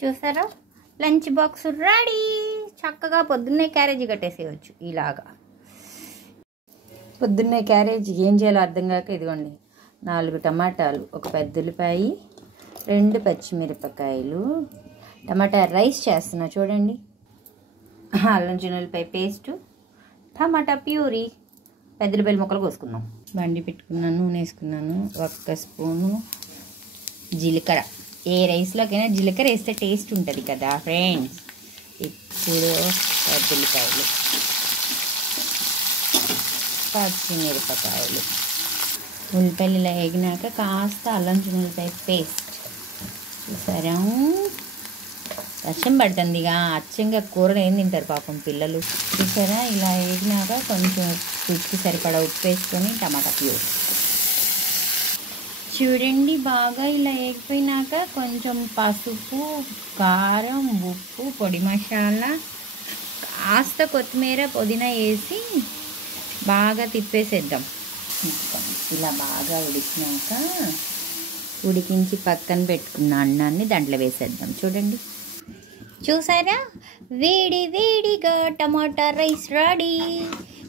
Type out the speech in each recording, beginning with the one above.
చూసారా, lunch box ready. చక్కగా పొద్దున్నే క్యారేజీ కట్టేసేయచ్చు. ఇలాగా పొద్దున్నే క్యారేజీ ఏం చేయాలో అర్థం కాక ఇదిగోండి 4 టమాటాలు, 1 పెద్ద ఉల్లిపాయ, 2 పచ్చిమిరపకాయలు, టమాటా రైస్ చేస్తున్నా చూడండి, అల్లం చిన్నులపై పేస్టు, టమాటా ప్యూరీ, పెద్ద ఉల్లిపాయల ముక్కలు కోసుకున్నాం. బండి పెట్టుకున్నాను, నూనె వేసుకున్నాను, 1 స్పూను జీలకర్ర. ఏ రైస్లోకైనా జీలకర్ర వేస్తే టేస్ట్ ఉంటుంది కదా ఫ్రెండ్స్. ఇప్పుడు పెద్ద ఉల్లిపాయలు, పచ్చిమిరపకాయలు, ఉల్లిపాయలు ఇలా వేగినాక కాస్త అల్లం చిన్నులపై పేస్ట్. చూసారా, వర్షం పడుతుందిగా, అచ్చంగా కూరలు ఏం తింటారు పాపం పిల్లలు. చూసారా, ఇలా వేగినాక కొంచెం రుచికి సరిపడా ఉప్పు వేసుకొని టమాటా ప్యూర్ చూడండి. బాగా ఇలా వేగిపోయినాక కొంచెం పసుపు, కారం, ఉప్పు, పొడి మసాలా, కాస్త కొత్తిమీర, పుదీనా వేసి బాగా తిప్పేసేద్దాం. ఇలా బాగా ఉడికించి పక్కన పెట్టుకున్న అన్నాన్ని దాంట్లో వేసేద్దాం. చూడండి, చూసారా, వేడి వేడిగా టమాటా రైస్ రెడీ.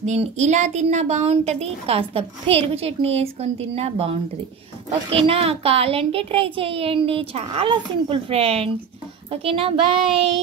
దీన్ని ఇలా తిన్నా బాగుంటుంది, కాస్త పెరుగు చట్నీ వేసుకొని తిన్నా బాగుంటుంది. ఓకేనా, కావాలంటే ట్రై చేయండి. చాలా సింపుల్ ఫ్రెండ్స్. ఓకేనా, బాయ్.